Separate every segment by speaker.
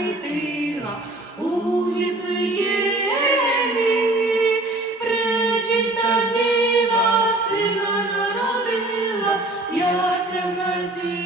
Speaker 1: світила у Віфлеємі, пречиста діва сина народила, ястреб на світ.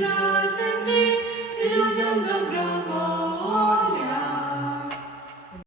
Speaker 1: на землі людям доброго.